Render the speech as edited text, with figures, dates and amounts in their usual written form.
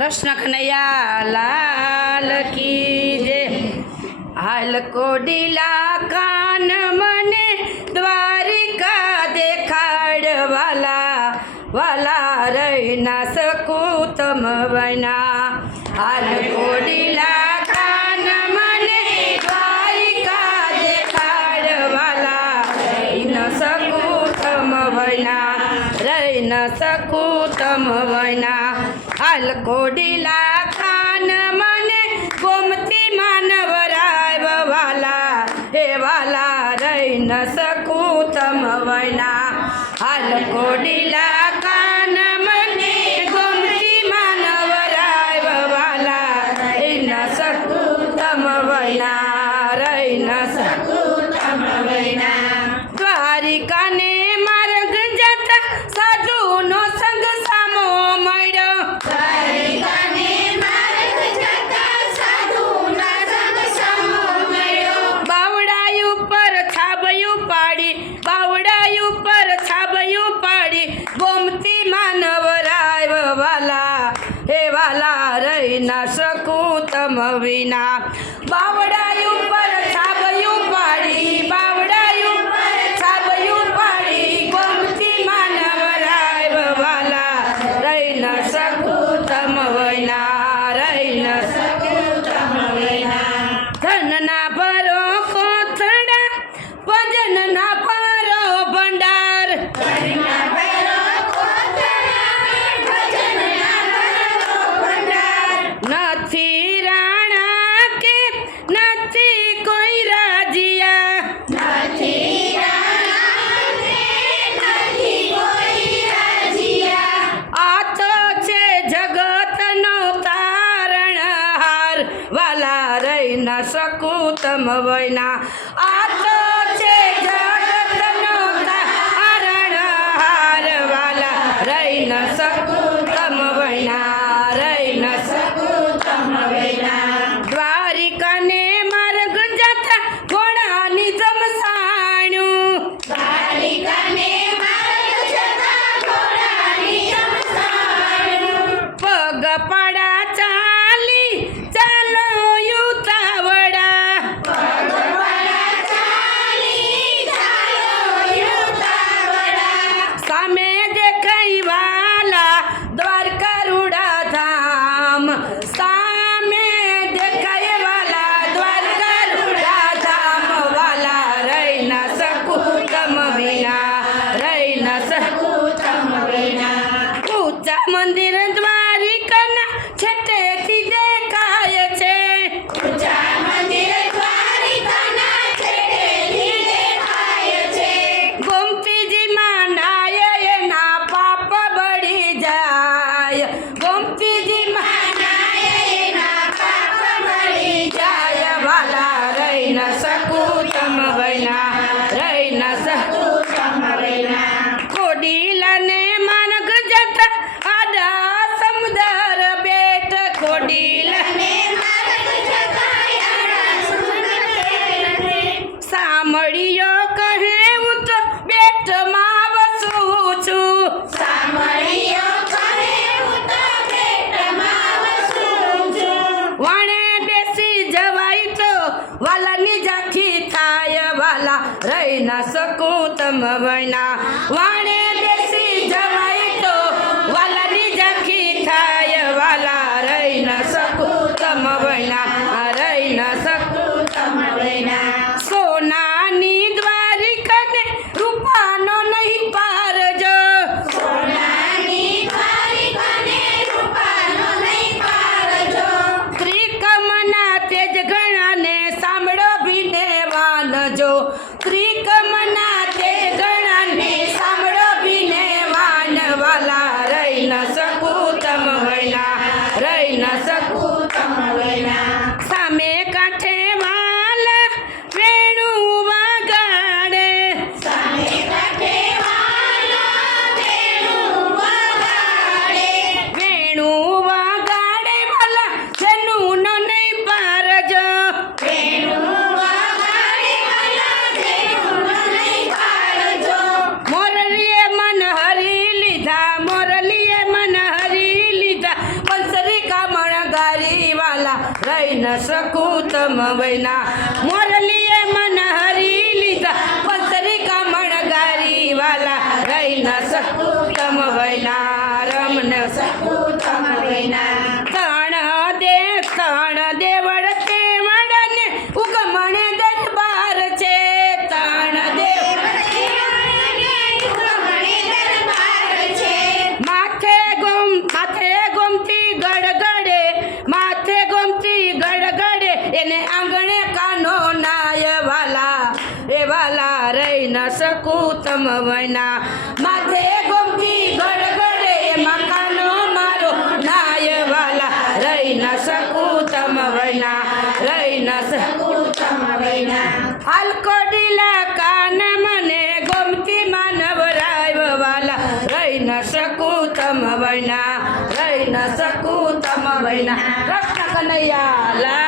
कृष्ण कन्हैया लाल की जय। हाल कोडिला कान मने द्वारिका देखाड़ वाला वाला रही न सकूँ तम बना। हाल कोडिला कान मने द्वारिका देखाड़ वाला रही न सकूँ तम बना, रही न सकूँ तम बना। हाल कोडिला कान मने गोमती मानवराय वाला हे वाला रही न सकूँ तम बना। हाल कोडिला कान मने गोमती मानवराय वाला रही न सकूँ तम बना, रही न सकूँ तम बना। द्वारिका ने मार्ग जता साधु नो संग सामो मळ्यो। गोमती मानवराय वाला हे वाला रही न सकूँ तम विना। बावड़ायु पर छाबयु पाड़ी, बावड़ायु पर छाबयु पाड़ी, गोमती मानवराय वाला रही न सकूँ तम विना, रही न सकूँ तम विना। धन ना भरो कोथड़ा भजन ना भरो भंडार, નથી રાણા કે નથી કોઈ રાજીયા, નથી રાણા કે નથી કોઈ રાજીયા। આ તો છે જગતનો તારણહાર વાલા રહી ન શકું તમ વિના। આ તો છે જગતનો તારણહાર વાલા રહી ન શકું તમ વિના, રહી ન શકું તમ વિના। દ્વારિકા ને માર્ગ જતા ઘોડાની જમસાણું, દ્વારિકા ને માર્ગ જતા ઘોડાની જમસાણું। પગ પડા ચાલી ચાલો યુતાવડા, પગ પડા ચાલી ચાલો યુતાવડા। સામે દેખાઈ વાલા દ્વારકા રૂડા ધામ, સામે દેખાય વાલા દ્વારકા રૂડા ધામ વાલા રહી ન શકું તમ વિના, રહી ન શકું તમ વિના। ઊંચા મંદિર દ્વારિકાના છેટેથી દેખાય છે, ઊંચા મંદિર દ્વારિકાના છેટેથી દેખાય છે। ગોમતીજી માં નાય એના પાપ બળી જાય, ગોમતીજી માં નાય એના પાપ બળી જાય વાલા રહી ન શકું તમ વિના, રહી ન શકું તમ વિના। કોડીલાને માર્ગ જતા આડા સમુદર બેટ, કોડીલાને માર્ગ જતા આડા સમુદર બેટ। સાંભળ્યો કહે હું તો બેટમાં વસું છું, સાંભળ્યો કહે હું તો બેટમાં વસું છું। વણે બેસી જવાય તો વાલાની ઝાંખી થાય વાલા રહી ન શકું તમ વિના। વણે બેસી જવાય તો વાલાની ઝાંખી થાય વાલા રહી ન શકું તમ વિના, રહી ન શકું તમ વિના। સોનાની દ્વારિકાને રૂપાનો નહીં પારજો, સોનાની દ્વારિકાને રૂપાનો નહીં પારજો। ત્રિકમના તેજ ગણાને સાંભળો ભીને વાનજો, ત્રિકમના તેજ ગણાને સાંભળો ભીને વાન વાલા રહી ન શકું તમ વિના, રહી ન શકું ન શકું તમ વૈના મોરલીએ મન હરી લીધા પસરી કામણ ગારી વાલા રહી ન શકું તમ વૈના રમ ન શકું તમ વૈના તણ દેવળ તે વડને ઉગમણે દરબાર છે તણ દેવ માથે ગોમતી ગડગડે માથે ગોમતી ગડગડે એને આંગણે કાનો નાય વાલા એ વાલા રહી ન શકું તમ વૈના માથે ગોમતી ગડગડે એમાં કાનો મારો નાય વાલા રહી ન શકું તમ વૈના રહી ન શકું તમ વૈના હાલકોડીલા કાન મને ગોમતી માનવ રાય વાલા રહી ન શકું તમ વૈના રહી ન શકું તમ વૈના કૃષ્ણ કનૈયા